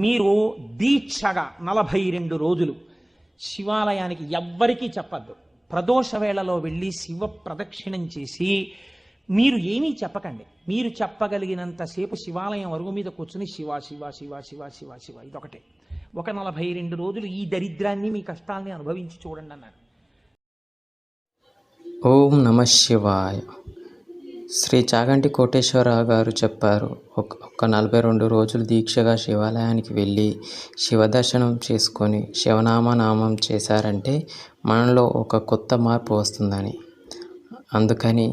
మీరు దీక్షగా 42 రోజులు శివాలయానికి ఎవ్వరికీ చెప్పద్దు. ప్రదోష వేళలో వెళ్ళి శివ ప్రదక్షిణం చేసి మీరు ఏమీ చెప్పకండి. మీరు చెప్పగలిగినంతసేపు శివాలయం అరుగు మీద కూర్చుని శివ శివ శివ శివ శివ శివ ఇదొకటే. ఒక 42 రోజులు ఈ దరిద్రాన్ని, మీ కష్టాల్ని అనుభవించి చూడండి అన్నారు. ఓం నమ శివాయ. శ్రీ చాగంటి కోటేశ్వరరావు గారు చెప్పారు, ఒక 42 రోజులు దీక్షగా శివాలయానికి వెళ్ళి శివదర్శనం చేసుకొని శివనామనామం చేశారంటే మనలో ఒక కొత్త మార్పు వస్తుందని. అందుకని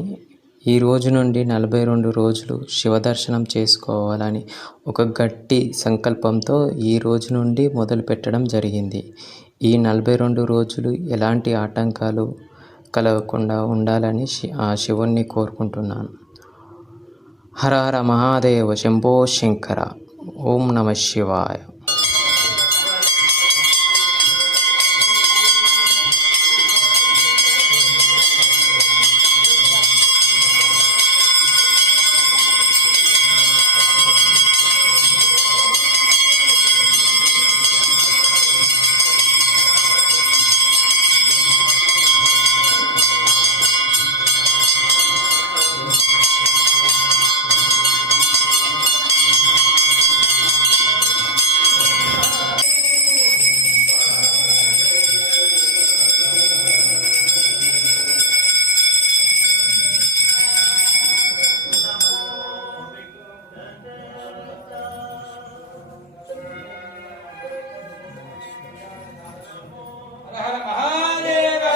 ఈ రోజు నుండి 42 రోజులు శివదర్శనం చేసుకోవాలని ఒక గట్టి సంకల్పంతో ఈ రోజు నుండి మొదలు పెట్టడం జరిగింది. ఈ 42 రోజులు ఎలాంటి ఆటంకాలు కలగకుండా ఉండాలని ఆ శివుణ్ణి కోరుకుంటున్నాను. హర హర మహాదేవ శంభో శంకర. ఓం నమ శివాయ.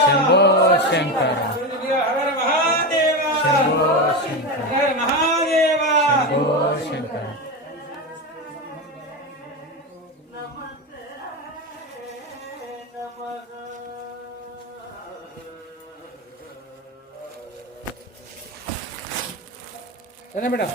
శంభో శంకర శంభో శంకర శంభో శంకర. మేడం